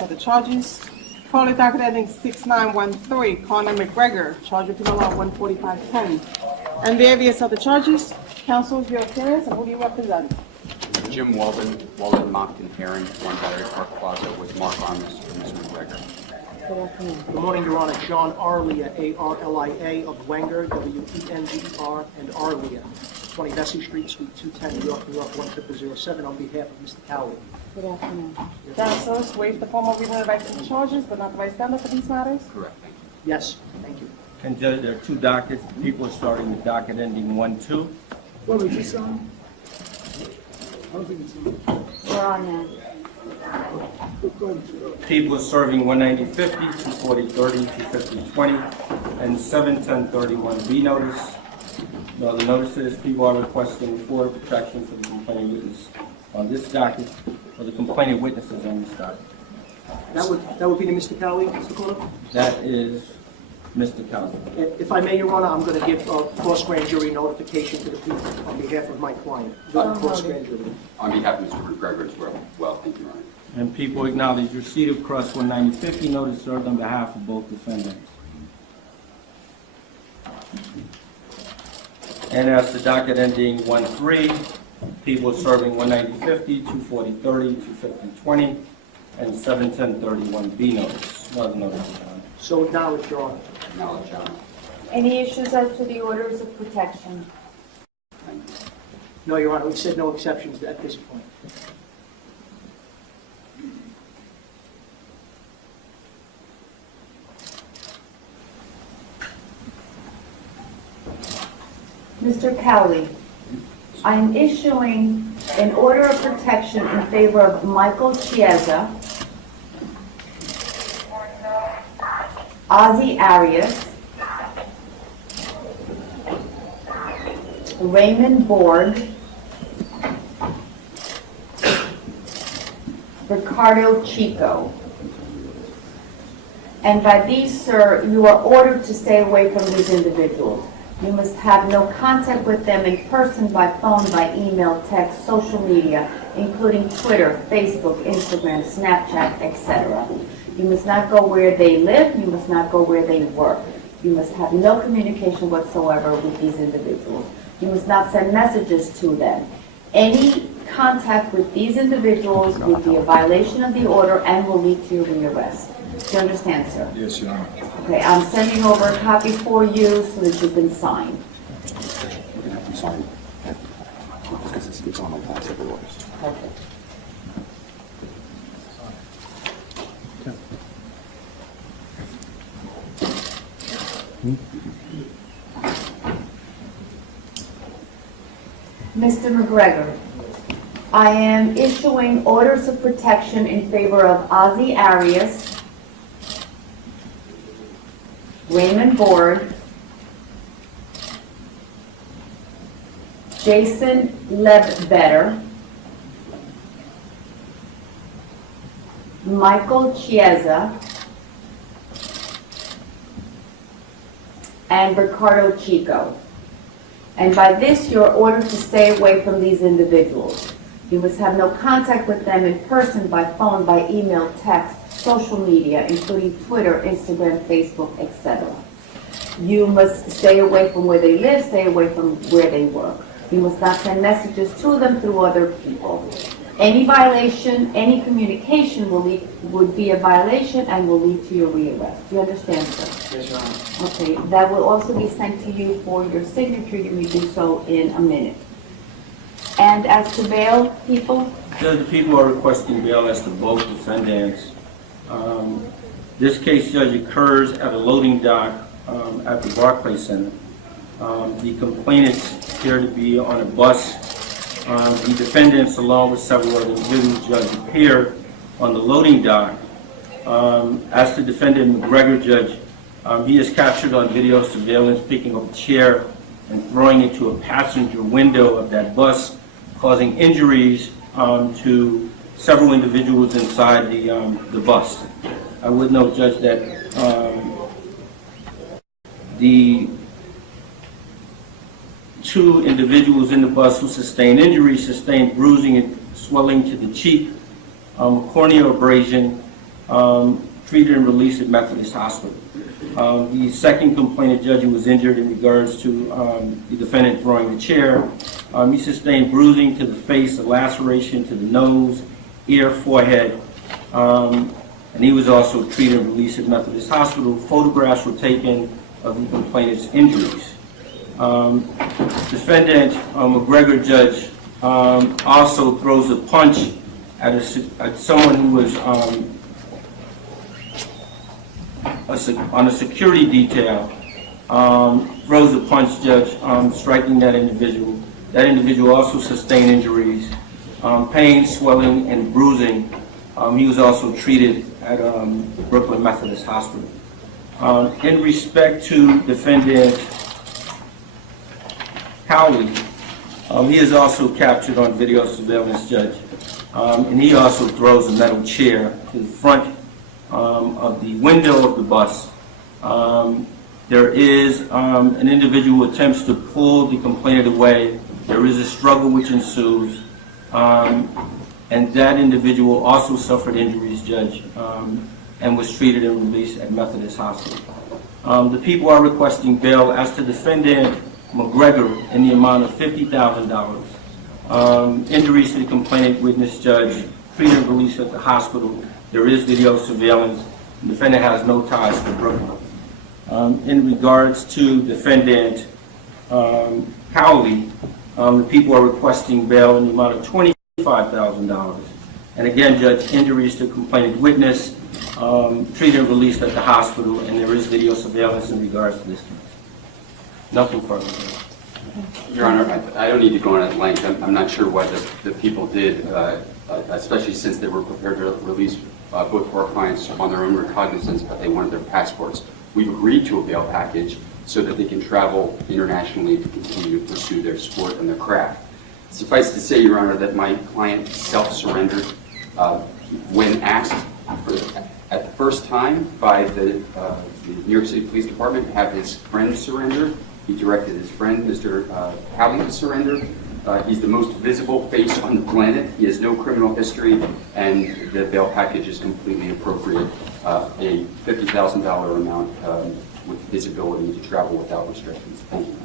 For the charges, calling docket ending 6913, Conor Mcgregor, charged with penal law 14510. And various other charges. Counsel, your appearance, and who do you represent? Jim Walden, Moncton Heron, 1 Battery Park Plaza, with Mark Armis for Mr. McGregor. Good afternoon. Good morning, Your Honor. John Arlia, A-R-L-I-A, of Wenger, W-E-N-G-E-R, and Arlia, 20 Vesey Street, Suite 210, New York, 10007, on behalf of Mr. Cowley. Good afternoon. Counsel, waive the formal reading of the rights and charges, but not the vice standard for these matters? Correct, thank you. Yes, thank you. And Judge, there are two dockets. People are starting the docket ending 1-2. What was this on? I don't think it's on. We're on now. Go ahead. People are serving 190-50, 240-30, 250-20, and 710-31B notice. No other notices. People are requesting for protection for the complaining witness on this docket, or the complaining witnesses on this docket. That would be to Mr. Cowley, Mr. Conor? That is Mr. Cowley. If I may, Your Honor, I'm going to give cross-grand jury notification to the people on behalf of my client. Cross-grand jury. On behalf of Mr. McGregor as well, thank you, Your Honor. And people acknowledge receipt of cross 190-50 notice served on behalf of both defendants. And as the docket ending 1-3, people serving 190-50, 240-30, 250-20, and 710-31B notice. No other notices, Your Honor. So acknowledge, Your Honor. Acknowledge, Your Honor. Any issues as to the orders of protection? Thank you. No, Your Honor, we said no exceptions at this point. Mr. Cowley, I am issuing an order of protection in favor of Michael Chiesa, Ozzie Arias, Raymond Borg, Ricardo Chico. And by these, sir, you are ordered to stay away from these individuals. You must have no contact with them in person, by phone, by email, text, social media, including Twitter, Facebook, Instagram, Snapchat, etc. You must not go where they live. You must not go where they work. You must have no communication whatsoever with these individuals. You must not send messages to them. Any contact with these individuals would be a violation of the order and will lead to your rearrest. Do you understand, sir? Yes, Your Honor. Okay, I'm sending over a copy for you so that you can sign. We're going to have to sign because it's on my class of orders. Okay. Mr. McGregor, I am issuing orders of protection in favor of Ozzie Arias, Raymond Borg, Jason Ledbetter, Michael Chiesa, and Ricardo Chico. And by this, you're ordered to stay away from these individuals. You must have no contact with them in person, by phone, by email, text, social media, including Twitter, Instagram, Facebook, etc. You must stay away from where they live, stay away from where they work. You must not send messages to them through other people. Any violation, any communication would be a violation and will lead to your rearrest. Do you understand, sir? Yes, Your Honor. Okay, that will also be sent to you for your signature. You may do so in a minute. And as to bail, people? Judge, the people are requesting bail as to both defendants. This case, Judge, occurs at a loading dock at the Barclays Center. The complainants appear to be on a bus. The defendants, along with several other individuals, Judge, appear on the loading dock. As to defendant McGregor, Judge, he is captured on video surveillance picking up a chair and throwing it to a passenger window of that bus, causing injuries to several individuals inside the bus. I would note, Judge, that the two individuals in the bus who sustained injuries sustained bruising and swelling to the cheek, corneal abrasion, treated and released at Methodist Hospital. The second complainant, Judge, who was injured in regards to the defendant throwing the chair, he sustained bruising to the face, a laceration to the nose, ear, forehead, and he was also treated and released at Methodist Hospital. Photographs were taken of the complainant's injuries. Defendant McGregor, Judge, also throws a punch at someone who was on a security detail, throws a punch, Judge, striking that individual. That individual also sustained injuries, pain, swelling, and bruising. He was also treated at Brooklyn Methodist Hospital. In respect to defendant Cowley, he is also captured on video surveillance, Judge, and he also throws a metal chair to the front of the window of the bus. There is an individual who attempts to pull the complainant away. There is a struggle which ensues, and that individual also suffered injuries, Judge, and was treated and released at Methodist Hospital. The people are requesting bail as to defendant McGregor in the amount of $50,000. Injuries to the complainant witness, Judge, treated and released at the hospital. There is video surveillance. The defendant has no ties to Brooklyn. In regards to defendant Cowley, the people are requesting bail in the amount of $25,000. And again, Judge, injuries to complainant witness, treated and released at the hospital, and there is video surveillance in regards to this case. Nothing further. Your Honor, I don't need to go on at length. I'm not sure what the people did, especially since they were prepared to release both of our clients on their own recognizance, but they wanted their passports. We've agreed to a bail package so that they can travel internationally to continue to pursue their sport and their craft. Suffice to say, Your Honor, that my client self-surrendered when asked at the first time by the New York City Police Department to have his friend surrender. He directed his friend, Mr. Cowley, to surrender. He's the most visible face on the planet. He has no criminal history, and the bail package is completely appropriate. A $50,000 amount with his ability to travel without restrictions. Thank you.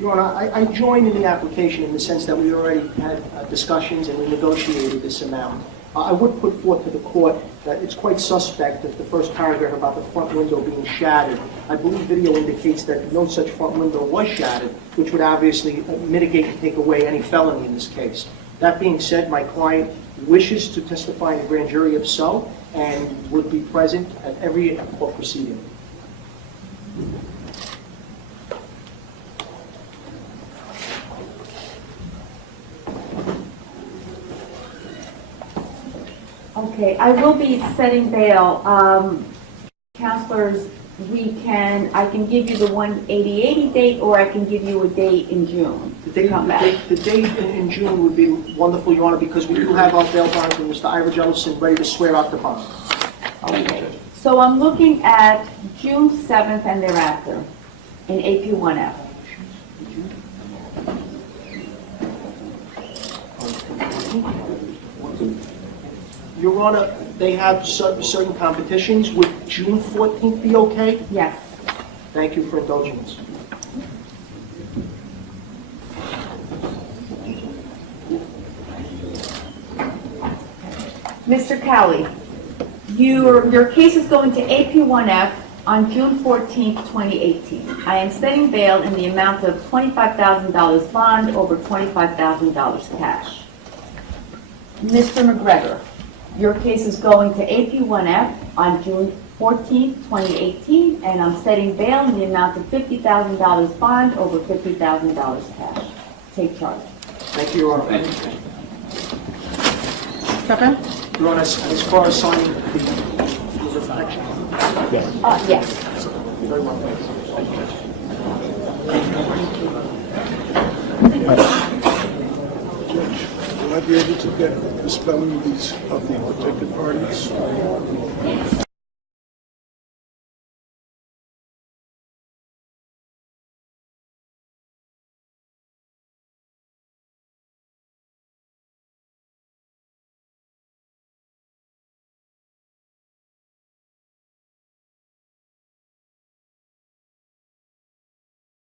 Your Honor, I joined in the application in the sense that we already had discussions and we negotiated this amount. I would put forth to the court that it's quite suspect that the first paragraph about the front window being shattered, I believe video indicates that no such front window was shattered, which would obviously mitigate and take away any felony in this case. That being said, my client wishes to testify in the grand jury if so, and would be present at every court proceeding. Okay, I will be setting bail. Counselors, I can give you the 180 date, or I can give you a date in June to come back. The date in June would be wonderful, Your Honor, because we do have our bail bonds and Mr. Ira Jellison ready to swear out the bond. Okay, so I'm looking at June 7th and thereafter in AP1F. Your Honor, they have certain competitions. Would June 14th be okay? Yes. Thank you for indulging us. Mr. Cowley, your case is going to AP1F on June 14th, 2018. I am setting bail in the amount of $25,000 bond over $25,000 cash. Mr. McGregor, your case is going to AP1F on June 14th, 2018, and I'm setting bail in the amount of $50,000 bond over $50,000 cash. Take charge. Thank you, Your Honor. Thank you. Step in. Your Honor, as far as signing the rules of protection. Yes. Very well. Will I be able to get the spelling of the protected parties?